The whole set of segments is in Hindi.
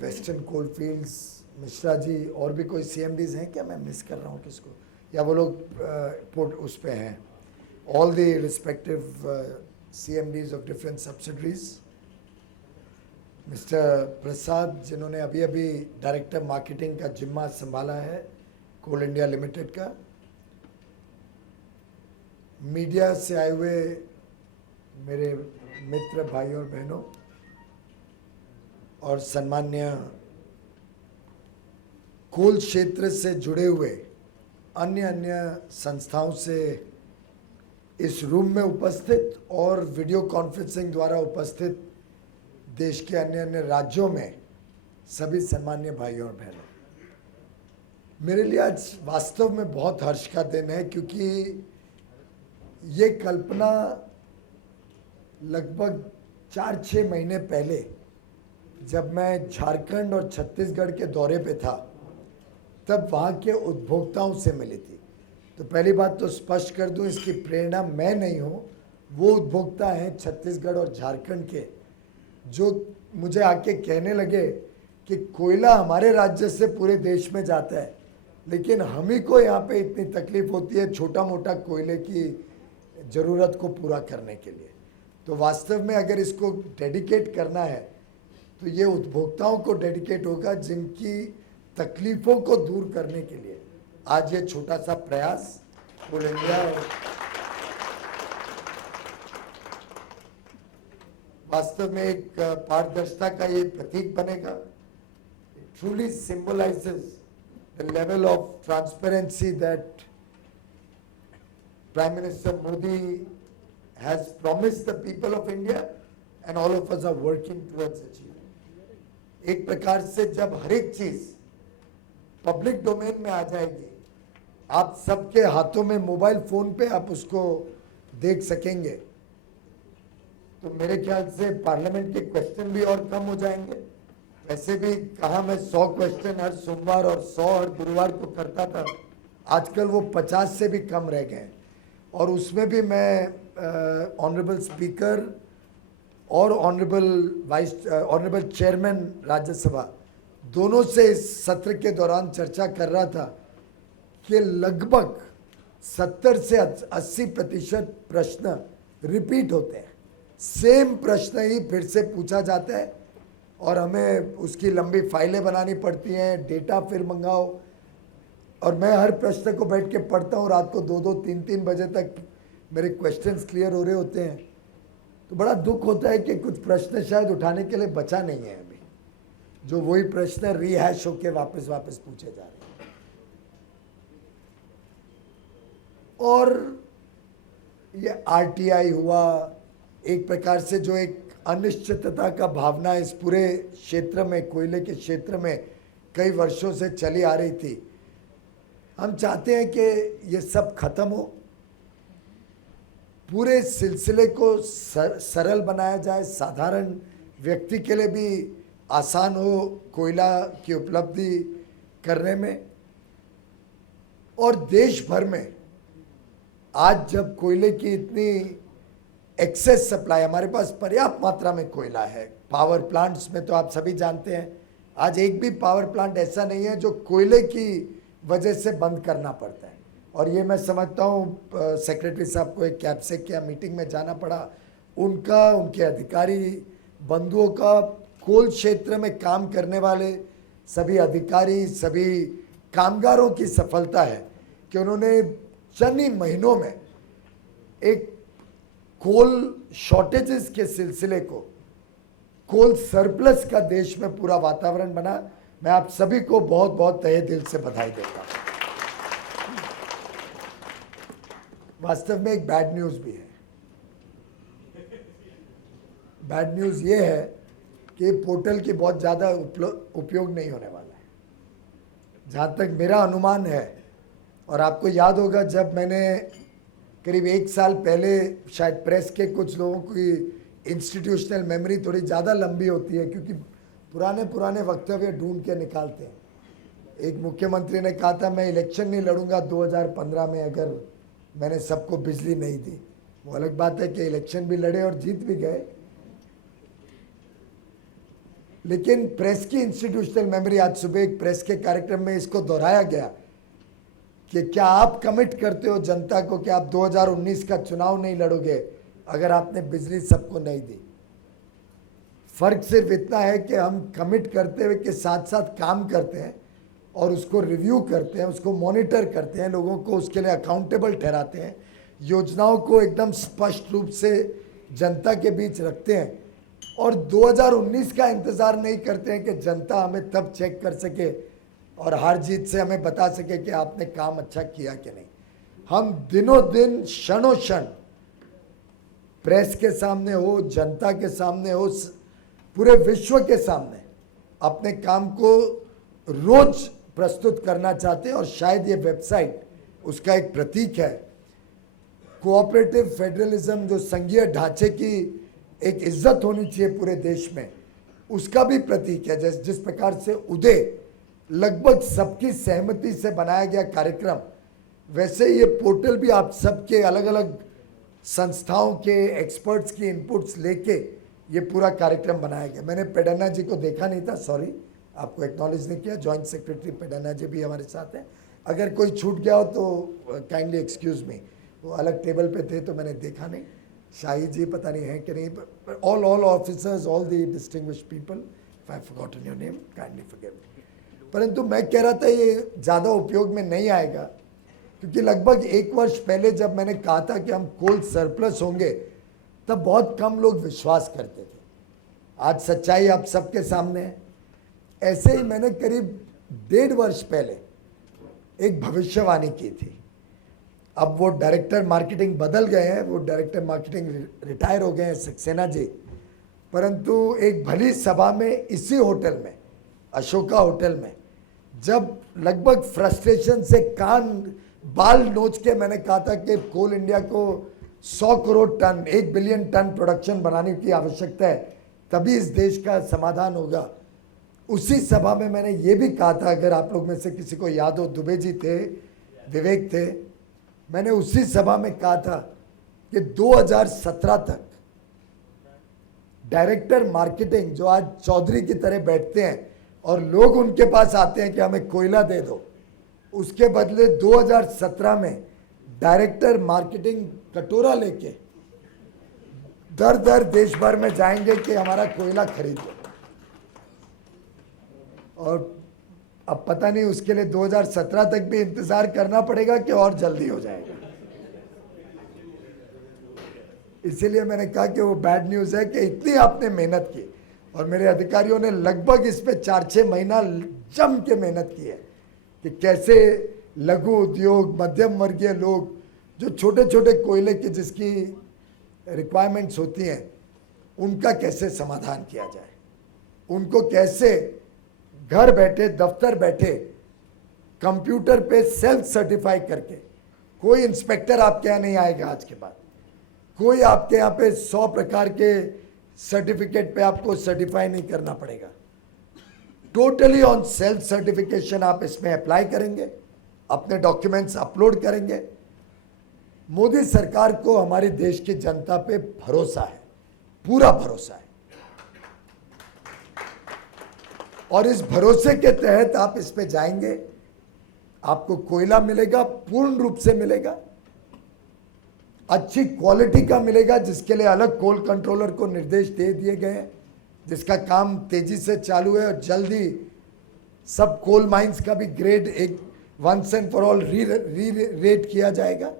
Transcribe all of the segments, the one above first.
वेस्टर्न कोलफील्ड्स, मिश्रा जी, और भी कोई सीएमडीज हैं क्या? मैं मिस कर रहा हूँ किसको, या वो लोग पोर्ट उस पे हैं? All the respective CMDs of different subsidiaries, Mister Prasad जिन्होंने अभी अभी डायरेक्टर मार्केटिंग का जिम्मा संभाला है कोल इंडिया लिमिटेड का, मीडिया से आए हुए मेरे मित्र भाई और बहनों, और सम्मान्य कोल क्षेत्र से जुड़े हुए अन्य अन्य संस्थाओं से इस रूम में उपस्थित और वीडियो कॉन्फ्रेंसिंग द्वारा उपस्थित देश के अन्य अन्य राज्यों में सभी सम्मान्य भाई और बहनों, मेरे लिए आज वास्तव में बहुत हर्ष का दिन है, क्योंकि ये कल्पना लगभग 4-6 महीने पहले जब मैं झारखंड और छत्तीसगढ़ के दौरे पे था तब वहाँ के उपभोक्ताओं से मिली थी। तो पहली बात तो स्पष्ट कर दूं, इसकी प्रेरणा मैं नहीं हूँ, वो उपभोक्ता हैं छत्तीसगढ़ और झारखंड के, जो मुझे आके कहने लगे कि कोयला हमारे राज्य से पूरे देश में जाता है, लेकिन हम ही को यहाँ पे इतनी तकलीफ होती है छोटा मोटा कोयले की ज़रूरत को पूरा करने के लिए। तो वास्तव में अगर इसको डेडिकेट करना है तो ये उपभोक्ताओं को डेडिकेट होगा, जिनकी तकलीफ़ों को दूर करने के लिए आज ये छोटा सा प्रयास कोल इंडिया वास्तव में एक पारदर्शिता का ये प्रतीक बनेगा। Truly symbolizes the level of transparency that prime minister Modi has promised the people of India and all of us are working towards achieving। एक प्रकार से जब हर एक चीज पब्लिक डोमेन में आ जाएगी, आप सबके हाथों में मोबाइल फोन पे आप उसको देख सकेंगे, तो मेरे ख्याल से पार्लियामेंट के क्वेश्चन भी और कम हो जाएंगे। वैसे भी कहा मैं 100 क्वेश्चन हर सोमवार और 100 हर गुरुवार को करता था, आजकल वो 50 से भी कम रह गए, और उसमें भी मैं ऑनरेबल स्पीकर और ऑनरेबल चेयरमैन राज्यसभा दोनों से इस सत्र के दौरान चर्चा कर रहा था कि लगभग 70 से 80% प्रश्न रिपीट होते हैं, सेम प्रश्न ही फिर से पूछा जाता है, और हमें उसकी लंबी फाइलें बनानी पड़ती हैं, डेटा फिर मंगाओ, और मैं हर प्रश्न को बैठ के पढ़ता हूँ, रात को 2-2, 3-3 बजे तक मेरे क्वेश्चंस क्लियर हो रहे होते हैं। तो बड़ा दुख होता है कि कुछ प्रश्न शायद उठाने के लिए बचा नहीं है अभी, जो वही प्रश्न रिहैश होके वापस पूछे जा रहे हैं। और ये आरटीआई हुआ, एक प्रकार से जो एक अनिश्चितता का भावना इस पूरे क्षेत्र में, कोयले के क्षेत्र में कई वर्षों से चली आ रही थी, हम चाहते हैं कि ये सब खत्म हो, पूरे सिलसिले को सरल बनाया जाए, साधारण व्यक्ति के लिए भी आसान हो कोयला की उपलब्धि करने में। और देश भर में आज जब कोयले की इतनी एक्सेस सप्लाई, हमारे पास पर्याप्त मात्रा में कोयला है, पावर प्लांट्स में तो आप सभी जानते हैं, आज एक भी पावर प्लांट ऐसा नहीं है जो कोयले की वजह से बंद करना पड़ता है। और ये मैं समझता हूँ सेक्रेटरी साहब को एक कैप्सेक या मीटिंग में जाना पड़ा, उनका, उनके अधिकारी बंधुओं का, कोल क्षेत्र में काम करने वाले सभी अधिकारी, सभी कामगारों की सफलता है कि उन्होंने चंद ही महीनों में एक कोल शॉर्टेजेस के सिलसिले को, कोल सरप्लस का देश में पूरा वातावरण बना। मैं आप सभी को बहुत बहुत तहे दिल से बधाई देता हूँ। वास्तव में एक बैड न्यूज़ भी है। बैड न्यूज़ ये है कि पोर्टल की बहुत ज़्यादा उपयोग नहीं होने वाला है, जहाँ तक मेरा अनुमान है। और आपको याद होगा जब मैंने करीब 1 साल पहले, शायद प्रेस के कुछ लोगों की इंस्टीट्यूशनल मेमोरी थोड़ी ज़्यादा लंबी होती है, क्योंकि पुराने वक्तव्य ढूंढ के निकालते हैं। एक मुख्यमंत्री ने कहा था मैं इलेक्शन नहीं लड़ूंगा 2015 में अगर मैंने सबको बिजली नहीं दी। वो अलग बात है कि इलेक्शन भी लड़े और जीत भी गए, लेकिन प्रेस की इंस्टीट्यूशनल मेमोरी, आज सुबह एक प्रेस के कार्यक्रम में इसको दोहराया गया कि क्या आप कमिट करते हो जनता को कि आप 2019 का चुनाव नहीं लड़ोगे अगर आपने बिजली सबको नहीं दी। फर्क सिर्फ इतना है कि हम कमिट करते हुए के साथ साथ काम करते हैं और उसको रिव्यू करते हैं, उसको मॉनिटर करते हैं, लोगों को उसके लिए अकाउंटेबल ठहराते हैं, योजनाओं को एकदम स्पष्ट रूप से जनता के बीच रखते हैं और 2019 का इंतज़ार नहीं करते हैं कि जनता हमें तब चेक कर सके और हार जीत से हमें बता सके कि आपने काम अच्छा किया कि नहीं। हम दिनों दिन क्षणों क्षण प्रेस के सामने हो, जनता के सामने हो, पूरे विश्व के सामने अपने काम को रोज प्रस्तुत करना चाहते हैं और शायद ये वेबसाइट उसका एक प्रतीक है। कोऑपरेटिव फेडरलिज्म जो संघीय ढांचे की एक इज्जत होनी चाहिए पूरे देश में, उसका भी प्रतीक है। जिस प्रकार से उदय लगभग सबकी सहमति से बनाया गया कार्यक्रम, वैसे ये पोर्टल भी आप सबके अलग अलग संस्थाओं के एक्सपर्ट्स की इनपुट्स लेके ये पूरा कार्यक्रम बनाया गया। मैंने पेडन्ना जी को देखा नहीं था, सॉरी, आपको एक्नॉलेज नहीं किया। जॉइंट सेक्रेटरी पेडन्ना जी भी हमारे साथ हैं। अगर कोई छूट गया हो तो काइंडली एक्सक्यूज मी, वो अलग टेबल पे थे तो मैंने देखा नहीं। शाही जी पता नहीं है कि नहीं, all officers, all the distinguished people, if I have forgotten your name kindly forgive me. परंतु मैं कह रहा था ये ज़्यादा उपयोग में नहीं आएगा, क्योंकि लगभग 1 वर्ष पहले जब मैंने कहा था कि हम कोल सरप्लस होंगे, तब बहुत कम लोग विश्वास करते थे। आज सच्चाई आप सबके सामने है। ऐसे ही मैंने करीब 1.5 वर्ष पहले एक भविष्यवाणी की थी। अब वो डायरेक्टर मार्केटिंग बदल गए हैं, वो डायरेक्टर मार्केटिंग रिटायर हो गए हैं सक्सेना जी, परंतु एक भली सभा में इसी होटल में, अशोका होटल में, जब लगभग फ्रस्ट्रेशन से कान बाल नोच के मैंने कहा था कि कोल इंडिया को 100 crore tonne, 1 billion tonne production बनाने की आवश्यकता है, तभी इस देश का समाधान होगा। उसी सभा में मैंने ये भी कहा था, अगर आप लोग में से किसी को याद हो, दुबे जी थे, विवेक थे, मैंने उसी सभा में कहा था कि 2017 तक डायरेक्टर मार्केटिंग जो आज चौधरी की तरह बैठते हैं और लोग उनके पास आते हैं कि हमें कोयला दे दो, उसके बदले 2017 में डायरेक्टर मार्केटिंग कटोरा लेके दर दर देश भर में जाएंगे कि हमारा कोयला खरीदो। और अब पता नहीं उसके लिए 2017 तक भी इंतजार करना पड़ेगा कि और जल्दी हो जाएगा। इसीलिए मैंने कहा कि वो बैड न्यूज़ है कि इतनी आपने मेहनत की और मेरे अधिकारियों ने लगभग इस पे 4-6 महीना जम के मेहनत की है कि कैसे लघु उद्योग, मध्यम वर्गीय लोग जो छोटे छोटे कोयले की जिसकी रिक्वायरमेंट्स होती हैं, उनका कैसे समाधान किया जाए, उनको कैसे घर बैठे, दफ्तर बैठे, कंप्यूटर पे सेल्फ सर्टिफाई करके, कोई इंस्पेक्टर आपके यहाँ नहीं आएगा आज के बाद, कोई आपके यहाँ पे 100 प्रकार के सर्टिफिकेट पे आपको सर्टिफाई नहीं करना पड़ेगा। टोटली ऑन सेल्फ सर्टिफिकेशन आप इसमें अप्लाई करेंगे, अपने डॉक्यूमेंट्स अपलोड करेंगे। मोदी सरकार को हमारे देश की जनता पे भरोसा है, पूरा भरोसा है, और इस भरोसे के तहत आप इस पे जाएंगे, आपको कोयला मिलेगा, पूर्ण रूप से मिलेगा, अच्छी क्वालिटी का मिलेगा, जिसके लिए अलग कोल कंट्रोलर को निर्देश दे दिए गए हैं, जिसका काम तेजी से चालू है और जल्दी सब कोल माइंस का भी ग्रेड एक once and for all rate किया जाएगा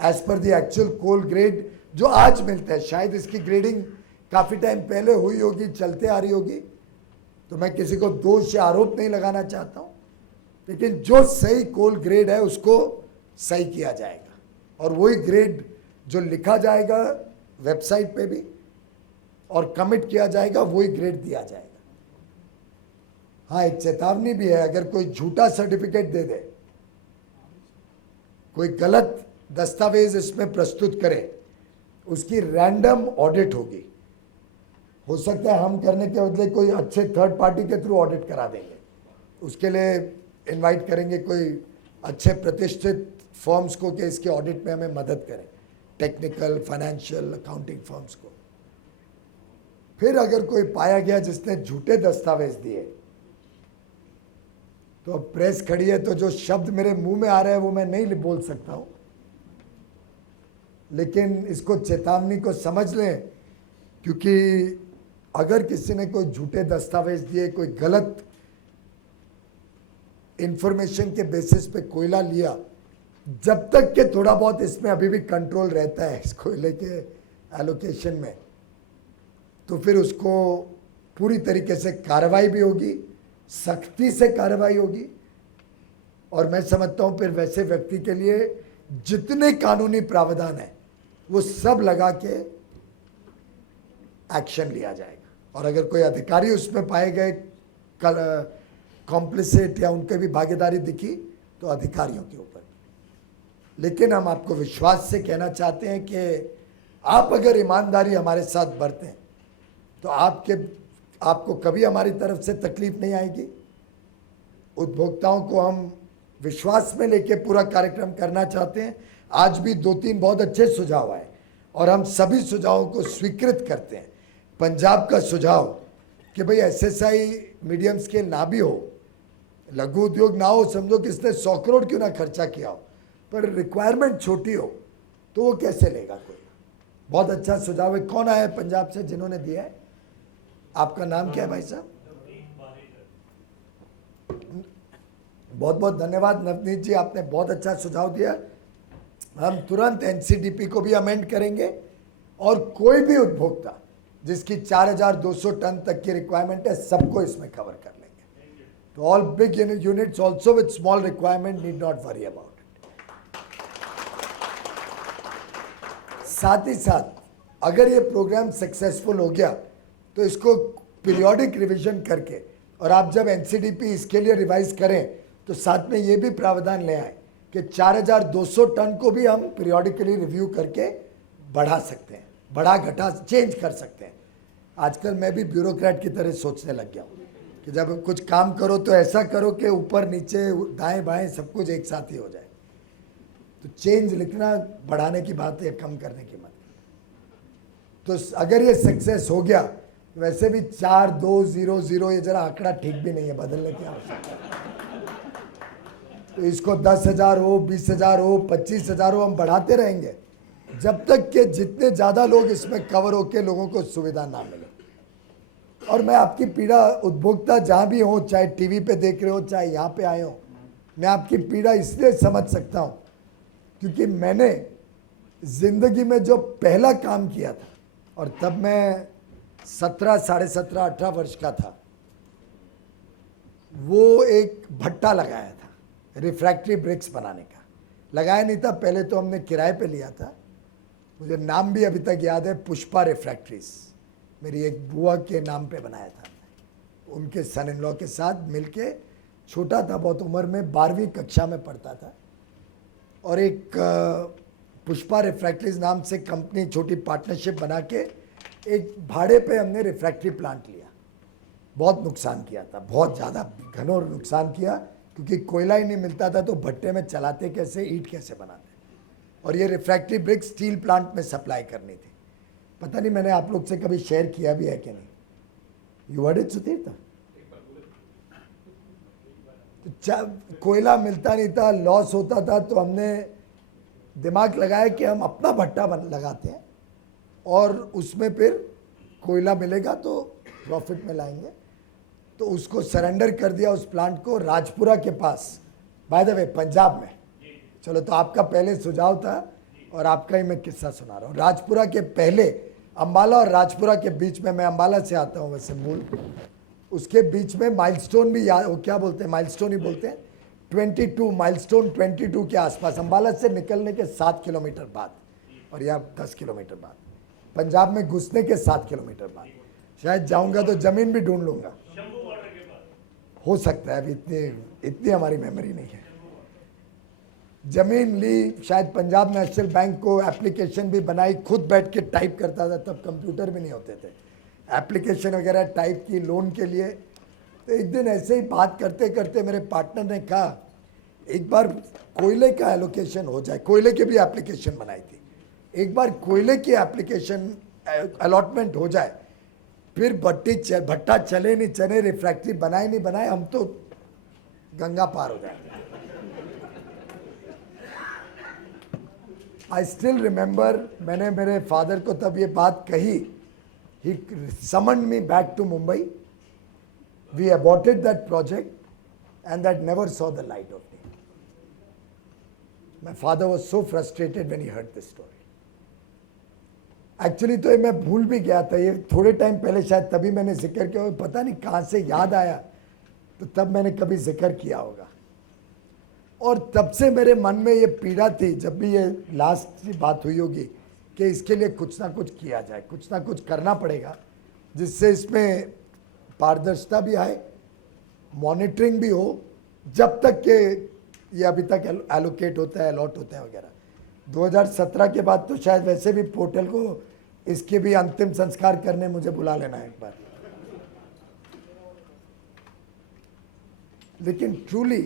as per the actual coal grade जो आज मिलता है। शायद इसकी ग्रेडिंग काफ़ी टाइम पहले हुई होगी, चलते आ रही होगी, तो मैं किसी को दोष या आरोप नहीं लगाना चाहता हूँ, लेकिन जो सही कोल ग्रेड है उसको सही किया जाएगा और वही ग्रेड जो लिखा जाएगा वेबसाइट पे भी और कमिट किया जाएगा, वही ग्रेड दिया जाएगा। हाँ, एक चेतावनी भी है, अगर कोई झूठा सर्टिफिकेट दे दे, कोई गलत दस्तावेज इसमें प्रस्तुत करे, उसकी रैंडम ऑडिट होगी। हो सकता है हम करने के बदले कोई अच्छे थर्ड पार्टी के थ्रू ऑडिट करा देंगे, उसके लिए इनवाइट करेंगे कोई अच्छे प्रतिष्ठित फर्म्स को कि इसके ऑडिट में हमें मदद करें, टेक्निकल, फाइनेंशियल, अकाउंटिंग फर्म्स को। फिर अगर कोई पाया गया जिसने झूठे दस्तावेज दिए, तो अब प्रेस खड़ी है, तो जो शब्द मेरे मुंह में आ रहे हैं वो मैं नहीं बोल सकता हूं, लेकिन इसको चेतावनी को समझ लें, क्योंकि अगर किसी ने कोई झूठे दस्तावेज दिए, कोई गलत इंफॉर्मेशन के बेसिस पे कोयला लिया, जब तक कि थोड़ा बहुत इसमें अभी भी कंट्रोल रहता है इस कोयले के एलोकेशन में, तो फिर उसको पूरी तरीके से कार्रवाई भी होगी, सख्ती से कार्रवाई होगी। और मैं समझता हूं फिर वैसे व्यक्ति के लिए जितने कानूनी प्रावधान है वो सब लगा के एक्शन लिया जाएगा। और अगर कोई अधिकारी उसमें पाए गए कॉम्प्लिसिट या उनके भी भागीदारी दिखी, तो अधिकारियों के ऊपर। लेकिन हम आपको विश्वास से कहना चाहते हैं कि आप अगर ईमानदारी हमारे साथ बरतें, तो आपको कभी हमारी तरफ से तकलीफ नहीं आएगी। उपभोक्ताओं को हम विश्वास में लेके पूरा कार्यक्रम करना चाहते हैं। आज भी 2-3 बहुत अच्छे सुझाव आए और हम सभी सुझावों को स्वीकृत करते हैं। पंजाब का सुझाव कि भाई एसएसआई मीडियम स्केल ना भी हो, लघु उद्योग ना हो, समझो कि इसने 100 करोड़ क्यों ना खर्चा किया हो, पर रिक्वायरमेंट छोटी हो, तो वो कैसे लेगा कोई? बहुत अच्छा सुझाव है। कौन आया है पंजाब से जिन्होंने दिया है? आपका नाम क्या है भाई साहब? बहुत बहुत धन्यवाद नवनीत जी, आपने बहुत अच्छा सुझाव दिया। हम तुरंत एनसीडीपी को भी अमेंड करेंगे और कोई भी उपभोक्ता जिसकी 4200 टन तक की रिक्वायरमेंट है, सबको इसमें कवर कर लेंगे। तो all big units also with small requirement need not worry about it. साथ ही साथ अगर ये प्रोग्राम सक्सेसफुल हो गया, तो इसको पीरियोडिक रिवीजन करके, और आप जब एनसीडीपी इसके लिए रिवाइज करें, तो साथ में ये भी प्रावधान ले आए कि 4200 टन को भी हम पीरियोडिकली रिव्यू करके बढ़ा सकते हैं, बढ़ा घटा चेंज कर सकते हैं। आजकल मैं भी ब्यूरोक्रेट की तरह सोचने लग गया हूँ कि जब कुछ काम करो तो ऐसा करो कि ऊपर नीचे दाएं बाएं सब कुछ एक साथ ही हो जाए। तो चेंज लिखना बढ़ाने की बात है, कम करने की बात। तो अगर ये सक्सेस हो गया, वैसे भी 4200 ये जरा आंकड़ा ठीक भी नहीं है, बदलने की आवश्यकता है। तो इसको 10,000 हो, 20,000 हो, 25,000 हो, हम बढ़ाते रहेंगे जब तक कि जितने ज़्यादा लोग इसमें कवर होकर लोगों को सुविधा ना मिले। और मैं आपकी पीड़ा, उपभोक्ता जहाँ भी हो, चाहे टीवी पे देख रहे हो, चाहे यहाँ पे आए हो, मैं आपकी पीड़ा इसलिए समझ सकता हूँ क्योंकि मैंने ज़िंदगी में जो पहला काम किया था, और तब मैं 17, साढ़े 17, 18 वर्ष का था, वो एक भट्टा लगाया था रिफ्रैक्टरी ब्रिक्स बनाने का। लगाया नहीं था, पहले तो हमने किराए पे लिया था। मुझे नाम भी अभी तक याद है, पुष्पा रिफ्रैक्टरीज, मेरी एक बुआ के नाम पे बनाया था। उनके सन इन लॉ के साथ मिलके, छोटा था बहुत उम्र में, 12वीं कक्षा में पढ़ता था, और एक पुष्पा रिफ्रैक्टरीज नाम से कंपनी, छोटी पार्टनरशिप बना के एक भाड़े पे हमने रिफ्रैक्टरी प्लांट लिया। बहुत नुकसान किया था, बहुत ज़्यादा घनोर नुकसान किया, क्योंकि कोयला ही नहीं मिलता था, तो भट्टे में चलाते कैसे, ईंट कैसे बनाते। और ये रिफ्रैक्टरी ब्रिक्स स्टील प्लांट में सप्लाई करनी थी। पता नहीं मैंने आप लोग से कभी शेयर किया भी है कि नहीं। यू हर्ड इट सुधीर था? तो कोयला मिलता नहीं था, लॉस होता था, तो हमने दिमाग लगाया कि हम अपना भट्टा लगाते हैं और उसमें फिर कोयला मिलेगा तो प्रॉफिट में लाएंगे। तो उसको सरेंडर कर दिया उस प्लांट को राजपुरा के पास, बाय द वे पंजाब में। चलो, तो आपका पहले सुझाव था और आपका ही मैं किस्सा सुना रहा हूँ। राजपुरा के पहले, अंबाला और राजपुरा के बीच में, मैं अंबाला से आता हूँ वैसे मूल, उसके बीच में माइलस्टोन भी, वो क्या बोलते हैं, माइलस्टोन ही बोलते हैं, 22 माइलस्टोन 22 के आसपास, अंबाला से निकलने के 7 किलोमीटर बाद, और या 10 किलोमीटर बाद, पंजाब में घुसने के 7 किलोमीटर बाद। शायद जाऊंगा तो जमीन भी ढूंढ लूंगा, हो सकता है, अभी इतनी हमारी मेमोरी नहीं है। जमीन ली, शायद पंजाब नेशनल बैंक को एप्लीकेशन भी बनाई, खुद बैठ के टाइप करता था, तब कंप्यूटर भी नहीं होते थे, एप्लीकेशन वगैरह टाइप की लोन के लिए। तो एक दिन ऐसे ही बात करते करते मेरे पार्टनर ने कहा, एक बार कोयले का एलोकेशन हो जाए, कोयले की भी एप्लीकेशन बनाई थी, एक बार कोयले की एप्लीकेशन अलॉटमेंट हो जाए फिर भट्टा चले नहीं चले, रिफ्रैक्टरी बनाए नहीं बनाए, हम तो गंगा पार हो जाएंगे। आई स्टिल रिमेंबर, मैंने मेरे फादर को तब ये बात कही, he summoned me back to Mumbai, we aborted that project and that never saw the light of day. My father was so frustrated when he heard this story. Actually तो ये मैं भूल भी गया था, ये थोड़े टाइम पहले शायद तभी मैंने जिक्र किया, पता नहीं कहाँ से याद आया, तो तब मैंने कभी जिक्र किया होगा। और तब से मेरे मन में ये पीड़ा थी, जब भी ये लास्ट की बात हुई होगी, कि इसके लिए कुछ ना कुछ किया जाए, कुछ ना कुछ करना पड़ेगा, जिससे इसमें पारदर्शिता भी आए, मॉनिटरिंग भी हो, जब तक के ये अभी तक एलोकेट होता है, अलॉट होता है वगैरह। 2017 के बाद तो शायद वैसे भी पोर्टल को इसके भी अंतिम संस्कार करने मुझे बुला लेना है एक बार। लेकिन ट्रूली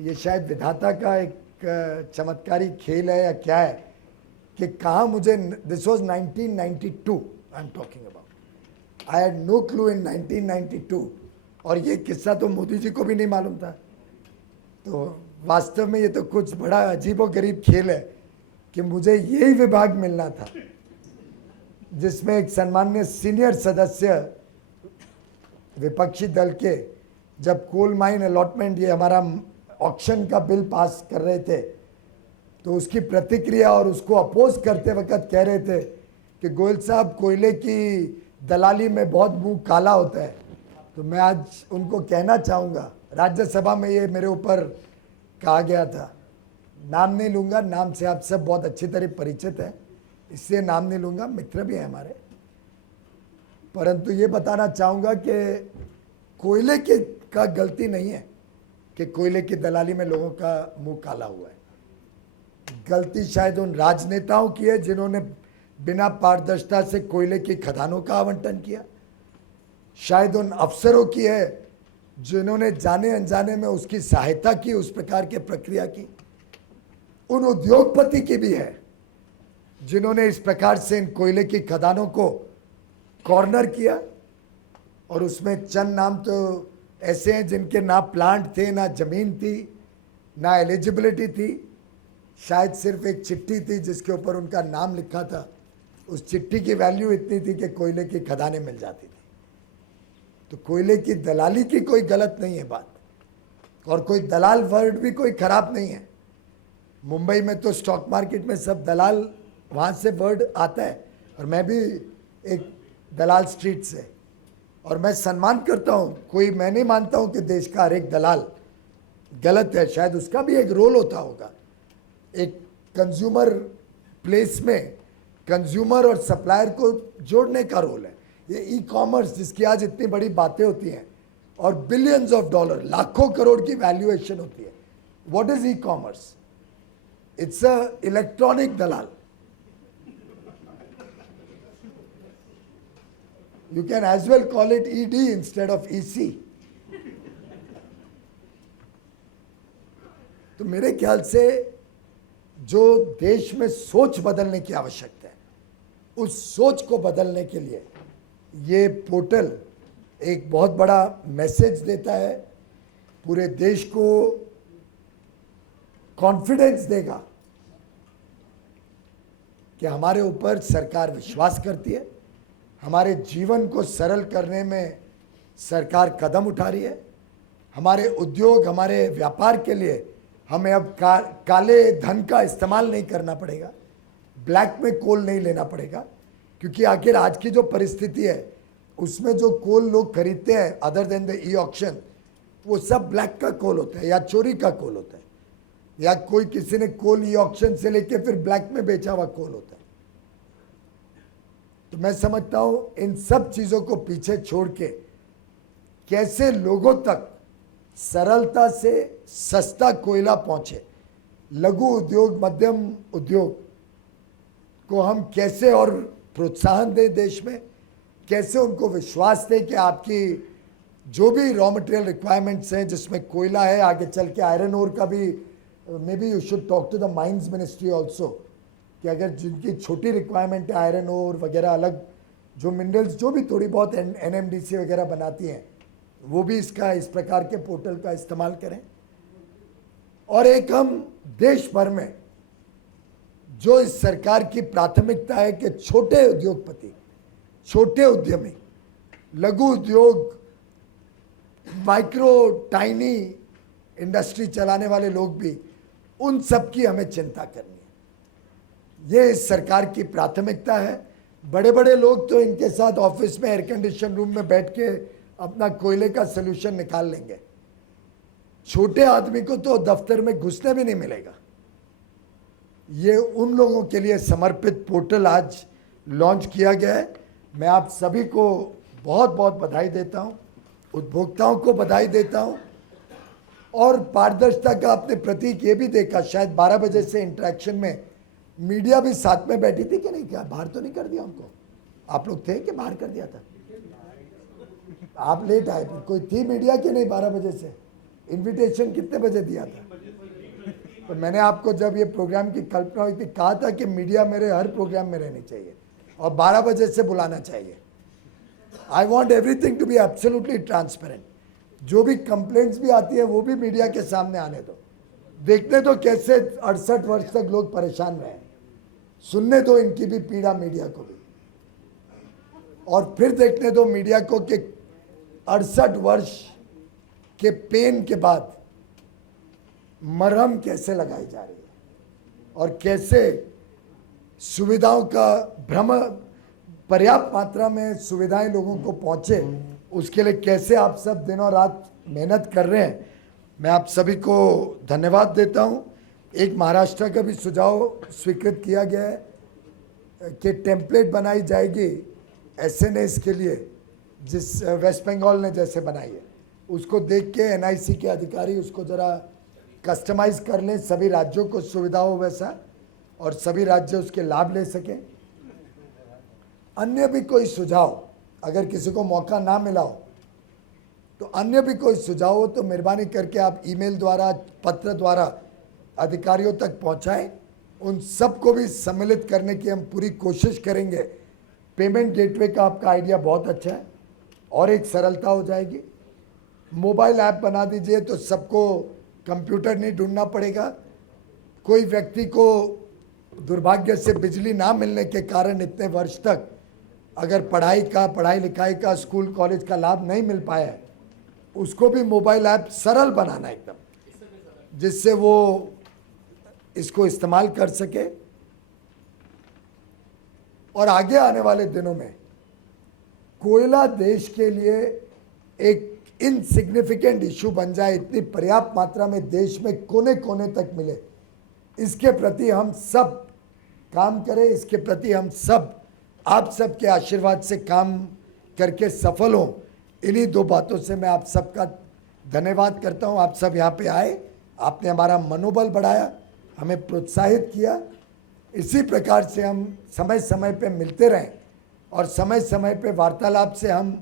ये शायद विधाता का एक चमत्कारी खेल है या क्या है, कि कहाँ मुझे, this was 1992 I am talking about, I had no clue in 1992, और ये किस्सा तो मोदी जी को भी नहीं मालूम था। तो वास्तव में ये तो कुछ बड़ा अजीब व गरीब खेल है कि मुझे यही विभाग मिलना था, जिसमें एक सम्मान्य सीनियर सदस्य विपक्षी दल के, जब कोल माइन अलॉटमेंट, ये हमारा ऑक्शन का बिल पास कर रहे थे, तो उसकी प्रतिक्रिया और उसको अपोज करते वक्त कह रहे थे कि गोयल साहब, कोयले की दलाली में बहुत मुंह काला होता है। तो मैं आज उनको कहना चाहूँगा, राज्यसभा में ये मेरे ऊपर कहा गया था, नाम नहीं लूँगा, नाम से आप सब बहुत अच्छी तरह परिचित हैं, इसलिए नाम नहीं लूँगा, मित्र भी हैं हमारे, परंतु ये बताना चाहूँगा कि कोयले के का गलती नहीं है कि कोयले की दलाली में लोगों का मुंह काला हुआ है। गलती शायद उन राजनेताओं की है जिन्होंने बिना पारदर्शिता से कोयले की खदानों का आवंटन किया, शायद उन अफसरों की है जिन्होंने जाने अनजाने में उसकी सहायता की, उस प्रकार के प्रक्रिया की, उन उद्योगपति की भी है जिन्होंने इस प्रकार से इन कोयले की खदानों को कॉर्नर किया, और उसमें चंद नाम तो ऐसे हैं जिनके ना प्लांट थे, ना जमीन थी, ना एलिजिबिलिटी थी, शायद सिर्फ एक चिट्ठी थी जिसके ऊपर उनका नाम लिखा था, उस चिट्ठी की वैल्यू इतनी थी कि कोयले की खदानें मिल जाती थी। तो कोयले की दलाली की कोई गलत नहीं है बात, और कोई दलाल वर्ड भी कोई खराब नहीं है। मुंबई में तो स्टॉक मार्केट में सब दलाल, वहाँ से वर्ड आता है, और मैं भी एक दलाल स्ट्रीट से, और मैं सम्मान करता हूँ, कोई, मैं नहीं मानता हूँ कि देश का हर एक दलाल गलत है, शायद उसका भी एक रोल होता होगा। एक कंज्यूमर प्लेस में कंज्यूमर और सप्लायर को जोड़ने का रोल है। ये ई कॉमर्स जिसकी आज इतनी बड़ी बातें होती हैं, और बिलियंस ऑफ डॉलर, लाखों करोड़ की वैल्यूएशन होती है, what is e commerce? It's a electronic Dalal. You can as well call it ED instead of EC. तो मेरे ख्याल से जो देश में सोच बदलने की आवश्यकता है, उस सोच को बदलने के लिए ये पोर्टल एक बहुत बड़ा मैसेज देता है, पूरे देश को कॉन्फिडेंस देगा कि हमारे ऊपर सरकार विश्वास करती है, हमारे जीवन को सरल करने में सरकार कदम उठा रही है, हमारे उद्योग, हमारे व्यापार के लिए हमें अब काले धन का इस्तेमाल नहीं करना पड़ेगा, ब्लैक में कोल नहीं लेना पड़ेगा, क्योंकि आखिर आज की जो परिस्थिति है उसमें जो कोल लोग खरीदते हैं other than the e auction, वो सब ब्लैक का कोल होता है या चोरी का कोल होता है, या कोई किसी ने कोल ई ऑक्शन से लेके फिर ब्लैक में बेचा हुआ कोल होता है। तो मैं समझता हूं इन सब चीज़ों को पीछे छोड़ के कैसे लोगों तक सरलता से सस्ता कोयला पहुंचे, लघु उद्योग, मध्यम उद्योग को हम कैसे और प्रोत्साहन दें देश में, कैसे उनको विश्वास दें कि आपकी जो भी रॉ मटेरियल रिक्वायरमेंट्स हैं, जिसमें कोयला है, आगे चल के आयरन ओर का भी, maybe you should talk to the mines ministry also, कि अगर जिनकी छोटी रिक्वायरमेंट है आयरन ओर वगैरह अलग जो मिनरल्स जो भी थोड़ी बहुत एनएमडीसी वगैरह बनाती हैं वो भी इसका इस प्रकार के पोर्टल का इस्तेमाल करें। और एक हम देश भर में जो इस सरकार की प्राथमिकता है कि छोटे उद्योगपति, छोटे उद्यमी, लघु उद्योग, माइक्रो टाइनी इंडस्ट्री चलाने वाले लोग भी, उन सब की हमें चिंता करनी है। ये इस सरकार की प्राथमिकता है। बड़े बड़े लोग तो इनके साथ ऑफिस में एयर कंडीशन रूम में बैठ के अपना कोयले का सलूशन निकाल लेंगे। छोटे आदमी को तो दफ्तर में घुसने भी नहीं मिलेगा। ये उन लोगों के लिए समर्पित पोर्टल आज लॉन्च किया गया है। मैं आप सभी को बहुत बहुत बधाई देता हूं, उपभोक्ताओं को बधाई देता हूं। और पारदर्शिता का आपने प्रतीक ये भी देखा, शायद 12 बजे से इंटरेक्शन में मीडिया भी साथ में बैठी थी कि नहीं? क्या बाहर तो नहीं कर दिया उनको? आप लोग थे कि बाहर कर दिया था? आप लेट आए, कोई थी मीडिया कि नहीं? 12 बजे से इनविटेशन कितने बजे दिया था? तो मैंने आपको जब ये प्रोग्राम की कल्पना हुई थी कहा था कि मीडिया मेरे हर प्रोग्राम में रहनी चाहिए और 12 बजे से बुलाना चाहिए। I want everything to be absolutely transparent. जो भी कंप्लेंट्स भी आती है वो भी मीडिया के सामने आने दो, देखने दो कैसे 68 वर्ष तक लोग परेशान रहे, सुनने दो इनकी भी पीड़ा मीडिया को भी, और फिर देखने दो मीडिया को कि 68 वर्ष के पेन के बाद मरहम कैसे लगाई जा रही है और कैसे सुविधाओं का पर्याप्त मात्रा में सुविधाएं लोगों को पहुंचे, उसके लिए कैसे आप सब दिनों रात मेहनत कर रहे हैं। मैं आप सभी को धन्यवाद देता हूं। एक महाराष्ट्र का भी सुझाव स्वीकृत किया गया है कि टेम्पलेट बनाई जाएगी एसएनएस के लिए, जिस वेस्ट बंगाल ने जैसे बनाई है, उसको देख के एनआईसी के अधिकारी उसको ज़रा कस्टमाइज कर लें, सभी राज्यों को सुविधा हो वैसा और सभी राज्य उसके लाभ ले सकें। अन्य भी कोई सुझाव, अगर किसी को मौका ना मिला हो तो अन्य भी कोई सुझाव हो तो मेहरबानी करके आप ईमेल द्वारा, पत्र द्वारा अधिकारियों तक पहुंचाएं। उन सबको भी सम्मिलित करने की हम पूरी कोशिश करेंगे। पेमेंट गेटवे का आपका आइडिया बहुत अच्छा है और एक सरलता हो जाएगी। मोबाइल ऐप बना दीजिए तो सबको कंप्यूटर नहीं ढूंढना पड़ेगा। कोई व्यक्ति को दुर्भाग्य से बिजली ना मिलने के कारण इतने वर्ष तक अगर पढ़ाई लिखाई का, स्कूल कॉलेज का लाभ नहीं मिल पाया है, उसको भी मोबाइल ऐप सरल बनाना एकदम, जिससे वो इसको इस्तेमाल कर सके और आगे आने वाले दिनों में कोयला देश के लिए एक इनसिग्निफिकेंट इशू बन जाए, इतनी पर्याप्त मात्रा में देश में कोने कोने तक मिले, इसके प्रति हम सब काम करें। इसके प्रति हम सब आप सबके आशीर्वाद से काम करके सफल हों। इन्हीं दो बातों से मैं आप सबका धन्यवाद करता हूं। आप सब यहाँ पे आए, आपने हमारा मनोबल बढ़ाया, हमें प्रोत्साहित किया। इसी प्रकार से हम समय समय पे मिलते रहें और समय समय पे वार्तालाप से हम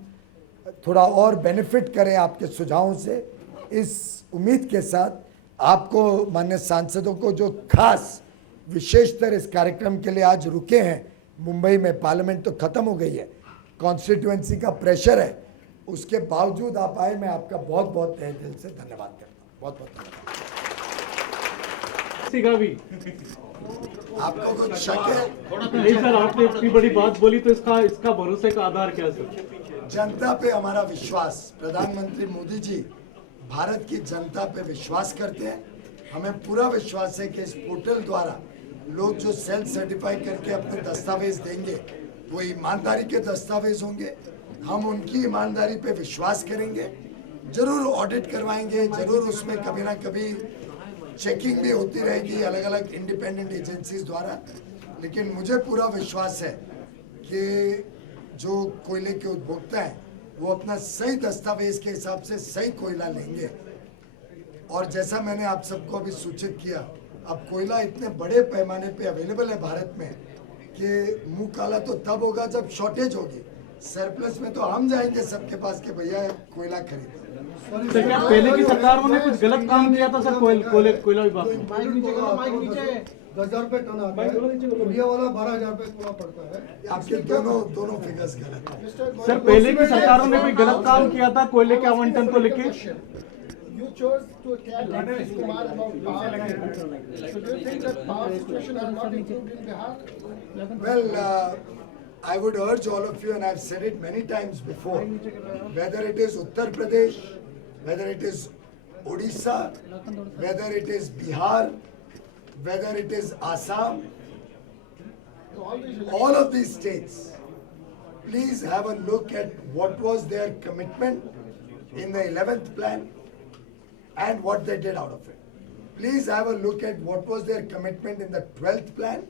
थोड़ा और बेनिफिट करें आपके सुझावों से। इस उम्मीद के साथ आपको, माननीय सांसदों को जो खास विशेषतर इस कार्यक्रम के लिए आज रुके हैं मुंबई में, पार्लियामेंट तो खत्म हो गई है, कॉन्स्टिट्यूएंसी का प्रेशर है, उसके बावजूद आप आए, मैं आपका बहुत बहुत तहे दिल से धन्यवाद करता हूँ। बहुत बहुत धन्यवाद। आपको कुछ शक है? नहीं सर, आपने इतनी बड़ी बात बोली तो इसका भरोसे का आधार क्या सर? जनता पे हमारा विश्वास। प्रधानमंत्री मोदी जी भारत की जनता पे विश्वास करते हैं। हमें पूरा विश्वास है कि इस पोर्टल द्वारा लोग जो सेल्फ सर्टिफाई करके अपने दस्तावेज देंगे वो ईमानदारी के दस्तावेज होंगे। हम उनकी ईमानदारी पे विश्वास करेंगे, जरूर ऑडिट करवाएंगे, जरूर उसमें कभी ना कभी चेकिंग भी होती रहेगी अलग अलग इंडिपेंडेंट एजेंसीज द्वारा। लेकिन मुझे पूरा विश्वास है कि जो कोयले के उपभोक्ता हैं वो अपना सही दस्तावेज के हिसाब से सही कोयला लेंगे। और जैसा मैंने आप सबको अभी सूचित किया, अब कोयला इतने बड़े पैमाने पे अवेलेबल है भारत में कि मुंह काला तो तब होगा जब शॉर्टेज होगी। सरप्लस में तो हम जाएंगे सबके पास कि भैया कोयला खरीदो। सर क्या पहले की सरकारों ने कुछ गलत काम किया था सर कोयला विभाग में? माइक नीचे करो, माइक नीचे। 10,000 रुपए टन आता है, इंडिया वाला 12,000 रुपए पूरा पड़ता है। आपके दोनों फिगर्स गलत हैं। सर पहले की सरकारों ने कोई गलत काम किया था कोयले के आवंटन को लेके? You chose to attack Nitish Kumar about power. So do you think that power situation has not improved in Bihar? Well, I would urge all of you, and I've said it many times before, whether it is Uttar Pradesh, whether it is Odisha, whether it is Bihar, whether it is Assam, all of these states, please have a look at what was their commitment in the 11th plan and what they did out of it. Please have a look at what was their commitment in the 12th plan,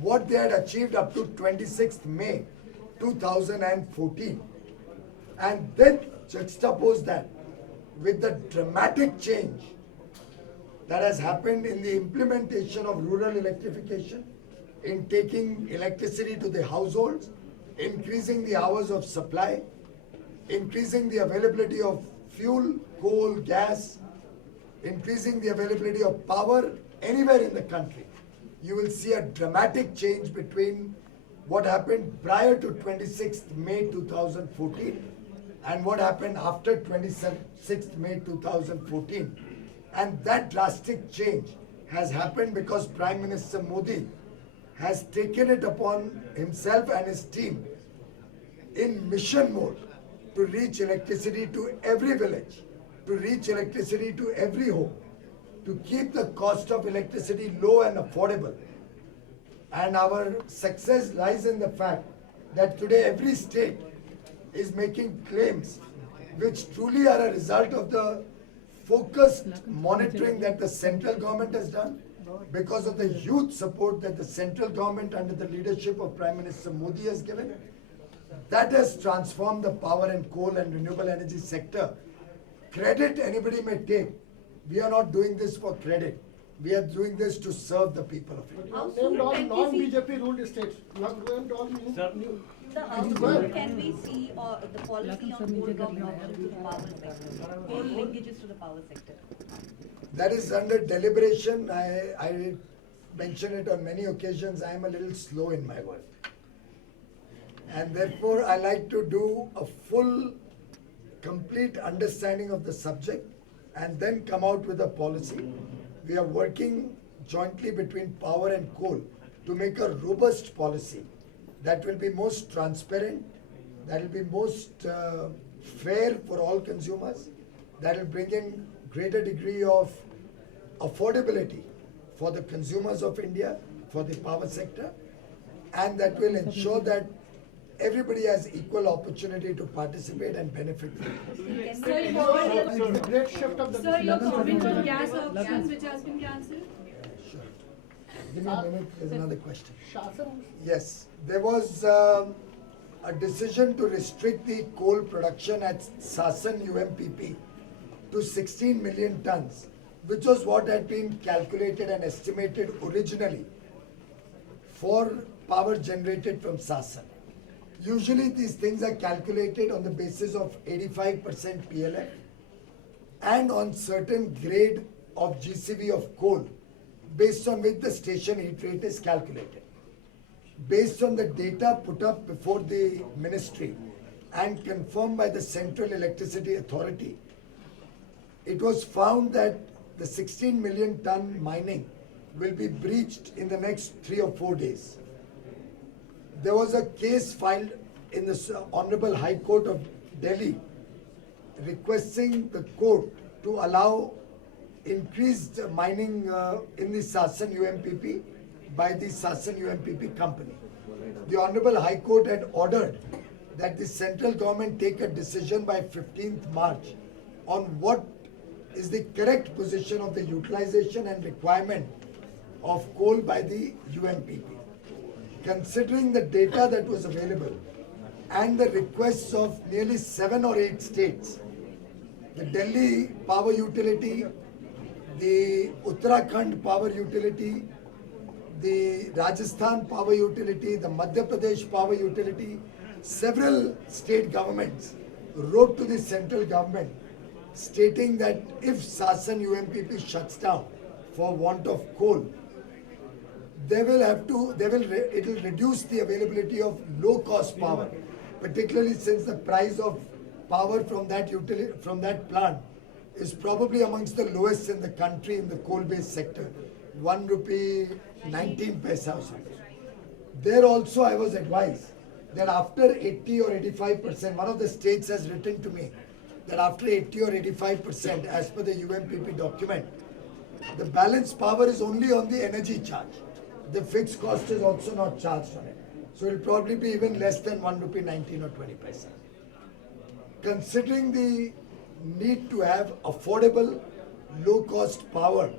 what they had achieved up to 26th May 2014, and then juxtapose that with the dramatic change that has happened in the implementation of rural electrification, in taking electricity to the households, increasing the hours of supply, increasing the availability of fuel, coal, gas, increasing the availability of power anywhere in the country. You will see a dramatic change between what happened prior to 26th May 2014 and what happened after 26th May 2014. And that drastic change has happened because Prime Minister Modi has taken it upon himself and his team in mission mode to reach electricity to every village, to reach electricity to every home, to keep the cost of electricity low and affordable. And our success lies in the fact that today every state is making claims which truly are a result of the focused monitoring that the central government has done, because of the huge support that the central government under the leadership of Prime Minister Modi has given. That has transformed the power and coal and renewable energy sector. Credit anybody may take. We are not doing this for credit. We are doing this to serve the people of India. You have named all non-BJP ruled states. You have named all new. So how soon can we see the policy on coal coming option to the power sector, coal linkages to the power sector? That is under deliberation. I mention it on many occasions. I am a little slow in my work. And therefore, I like to do a full, complete understanding of the subject and then come out with a policy. We are working jointly between power and coal to make a robust policy that will be most transparent, that will be most fair for all consumers, that will bring in greater degree of affordability for the consumers of India, for the power sector, and that will ensure that everybody has equal opportunity to participate and benefit from it. Sir, it's a great shift of the. Sir, your comment on gas auctions, which has been cancelled? Sure. Give me a minute, there's another question. Shasan. Yes, there was a decision to restrict the coal production at Sasan UMPP to 16 million tons, which was what had been calculated and estimated originally for power generated from Sasan. Usually these things are calculated on the basis of 85% PLF and on certain grade of GCV of coal, based on which the station heat rate is calculated. Based on the data put up before the ministry and confirmed by the Central Electricity Authority, it was found that the 16 million ton mining will be breached in the next 3 or 4 days. There was a case filed in the Honorable High Court of Delhi requesting the court to allow increased mining in the Sasan UMPP by the Sasan UMPP company. The Honorable High Court had ordered that the central government take a decision by 15th March on what is the correct position of the utilization and requirement of coal by the UMPP. Considering the data that was available and the requests of nearly 7 or 8 states, the Delhi Power Utility, the Uttarakhand Power Utility, the Rajasthan Power Utility, the Madhya Pradesh Power Utility, several state governments wrote to the central government stating that if Sasan UMPP shuts down for want of coal, it will reduce the availability of low cost power, particularly since the price of power from that plant is probably amongst the lowest in the country in the coal based sector, 1 rupee 19 paisa or something. There also I was advised that after 80 or 85%, one of the states has written to me that after 80 or 85%, as per the UMPP document, the balance power is only on the energy charge. The fixed cost is also not charged on it. So it will probably be even less than 1 rupee 19 or 20 paisa. Considering the need to have affordable, low-cost power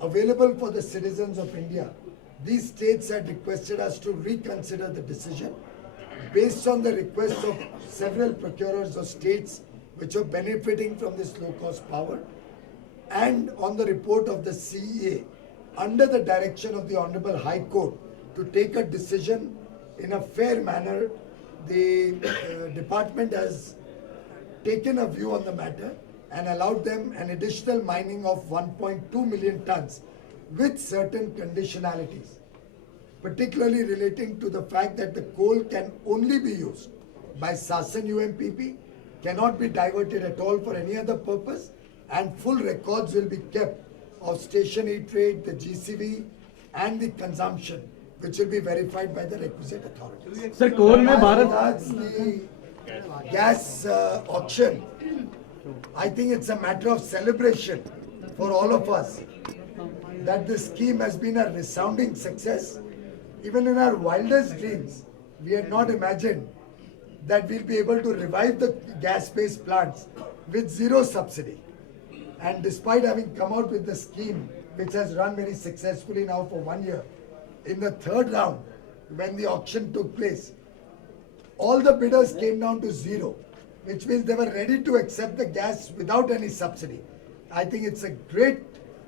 available for the citizens of India, these states had requested us to reconsider the decision based on the request of several procurers of states which are benefiting from this low-cost power and on the report of the CEA under the direction of the Honorable High Court to take a decision in a fair manner. The department has taken a view on the matter and allowed them an additional mining of 1.2 million tons with certain conditionalities, particularly relating to the fact that the coal can only be used by Sasan UMPP, cannot be diverted at all for any other purpose, and full records will be kept of station E-trade, the GCV and the consumption, which will be verified by the requisite authorities. Sir coal में As Bharat regards the gas auction, I think it's a matter of celebration for all of us that this scheme has been a resounding success. Even in our wildest dreams, we had not imagined that we'll be able to revive the gas-based plants with zero subsidy. And despite having come out with the scheme, which has run very successfully now for 1 year, in the third round, when the auction took place, all the bidders came down to zero, which means they were ready to accept the gas without any subsidy. I think it's a great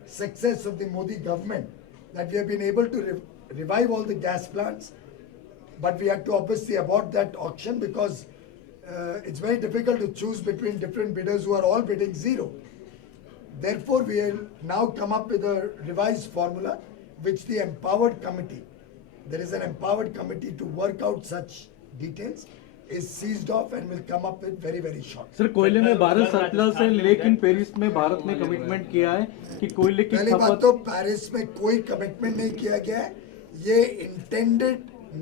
success of the Modi government that we have been able to revive all the gas plants, but we had to obviously abort that auction because it's very difficult to choose between different bidders who are all bidding zero. Therefore, we will now come up with a revised formula which the empowered committee, there is an empowered committee to work out such details, is seized off and will come up with very, very short. Sir कोयले में भारत सरप्लस है, लेकिन पेरिस में भारत ने कमिटमेंट किया है कि कोयले की पहली बात खपत तो पेरिस में कोई कमिटमेंट नहीं किया गया है, ये इंटेंडेड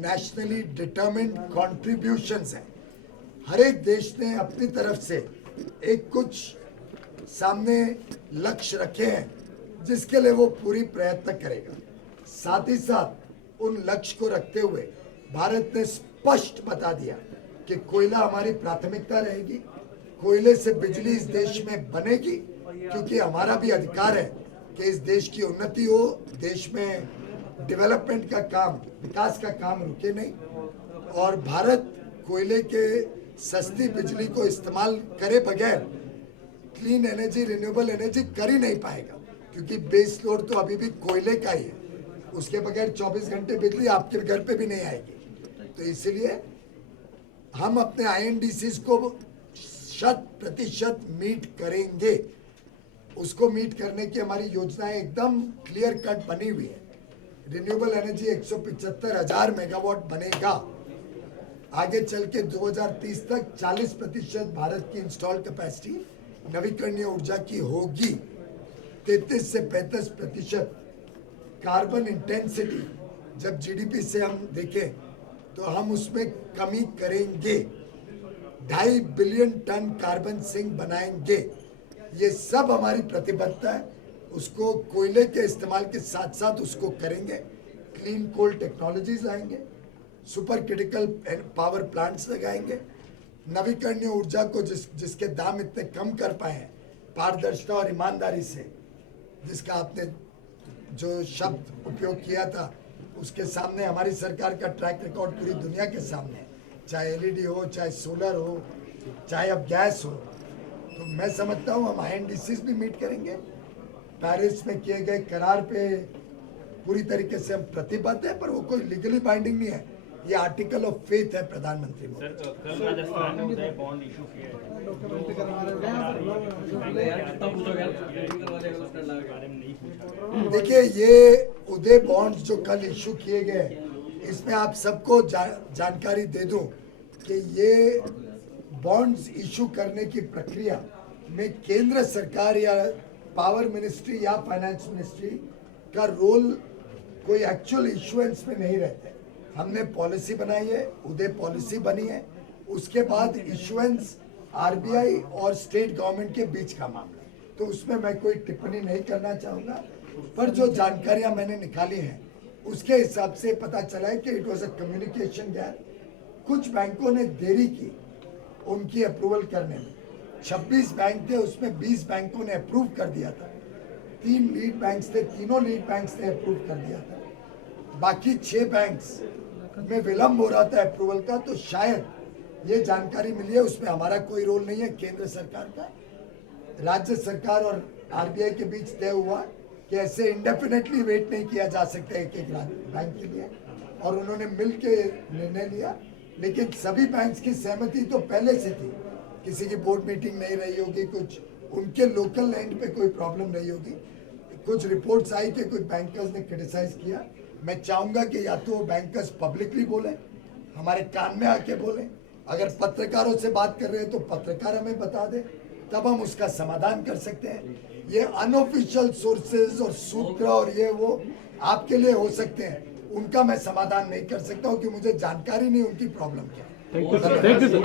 नेशनली डिटरमिन्ड कॉन्ट्रीब्यूशंस हैं। हर एक देश ने अपनी तरफ से एक कुछ सामने लक्ष्य रखे हैं जिसके लिए वो पूरी प्रयत्न करेगा। साथ ही साथ उन लक्ष्य को रखते हुए भारत ने स्पष्ट बता दिया कि कोयला हमारी प्राथमिकता रहेगी, कोयले से बिजली इस देश में बनेगी, क्योंकि हमारा भी अधिकार है कि इस देश की उन्नति हो, देश में डेवलपमेंट का काम, विकास का काम रुके नहीं, और भारत कोयले के सस्ती बिजली को इस्तेमाल करे बगैर क्लीन एनर्जी, रिन्यूएबल एनर्जी कर ही नहीं पाएगा, क्योंकि बेस लोड तो अभी भी कोयले का ही है। उसके बगैर 24 घंटे बिजली आपके घर पे भी नहीं आएगी। तो इसलिए हम अपने INDCs को 100% मीट करेंगे। उसको मीट करने की हमारी योजनाएं एकदम क्लियर कट बनी हुई है। रिन्यूएबल एनर्जी 175,000 मेगावाट बनेगा। आगे चल के 2030 तक 40% भारत की इंस्टॉल कैपेसिटी नवीकरणीय ऊर्जा की होगी। 33 से 35% कार्बन इंटेंसिटी जब GDP से हम देखें तो हम उसमें कमी करेंगे। 2.5 बिलियन टन कार्बन सिंक बनाएंगे। ये सब हमारी प्रतिबद्धता है। उसको कोयले के इस्तेमाल के साथ साथ उसको करेंगे। क्लीन कोल टेक्नोलॉजीज आएंगे, सुपर क्रिटिकल पावर प्लांट्स लगाएंगे, नवीकरणीय ऊर्जा को जिसके दाम इतने कम कर पाए हैं पारदर्शिता और ईमानदारी से, जिसका आपने जो शब्द उपयोग किया था उसके सामने हमारी सरकार का ट्रैक रिकॉर्ड पूरी दुनिया के सामने है। चाहे LED हो, चाहे सोलर हो, चाहे अब गैस हो। तो मैं समझता हूँ हम INDCs भी मीट करेंगे। पेरिस में किए गए करार पे पूरी तरीके से हम प्रतिबद्ध हैं, पर वो कोई लीगली बाइंडिंग नहीं है। ये आर्टिकल ऑफ फेथ है प्रधानमंत्री मोदी। सर कल राजस्थान में उदय बॉन्ड इशू किया है बारे में नहीं पूछा। देखिए, ये उदय बॉन्ड्स जो कल इशू किए गए, इसमें आप सबको जानकारी दे दूं कि ये बॉन्ड्स इशू करने की प्रक्रिया में केंद्र सरकार या पावर मिनिस्ट्री या फाइनेंस मिनिस्ट्री का रोल कोई एक्चुअल इशुएंस में नहीं रहता है। हमने पॉलिसी बनाई है, उदय पॉलिसी बनी है, उसके बाद इशुएंस आरबीआई और स्टेट गवर्नमेंट के बीच का मामला है, तो उसमें मैं कोई टिप्पणी नहीं करना चाहूँगा। पर जो जानकारियाँ मैंने निकाली हैं उसके हिसाब से पता चला है कि it was a communication gap. कुछ बैंकों ने देरी की उनकी अप्रूवल करने में। 26 बैंक थे, उसमें 20 बैंकों ने अप्रूव कर दिया था। 3 लीड बैंक्स थे, तीनों लीड बैंक्स ने अप्रूव कर दिया था। बाकी 6 बैंक्स में विलम्ब हो रहा था अप्रूवल का, तो शायद ये जानकारी मिली है, उसमें हमारा कोई रोल नहीं है, केंद्र सरकार का। राज्य सरकार और आरबीआई के बीच तय हुआ कि ऐसे इंडेफिनेटली वेट नहीं किया जा सकता एक बैंक के लिए, और उन्होंने मिल के निर्णय लिया। लेकिन सभी बैंक्स की सहमति तो पहले से थी, किसी की बोर्ड मीटिंग नहीं रही होगी, कुछ उनके लोकल एंड पे कोई प्रॉब्लम नहीं होगी। कुछ रिपोर्ट्स आई कि कुछ बैंकर्स ने क्रिटिसाइज किया। मैं चाहूँगा कि या तो वो बैंकर्स पब्लिकली बोले, हमारे कान में आके बोले, अगर पत्रकारों से बात कर रहे हैं तो पत्रकार हमें बता दे, तब हम उसका समाधान कर सकते हैं। ये अनऑफिशियल सोर्सेज और सूत्र और ये वो आपके लिए हो सकते हैं, उनका मैं समाधान नहीं कर सकता हूँ कि मुझे जानकारी नहीं उनकी प्रॉब्लम क्या है। Thank you sir.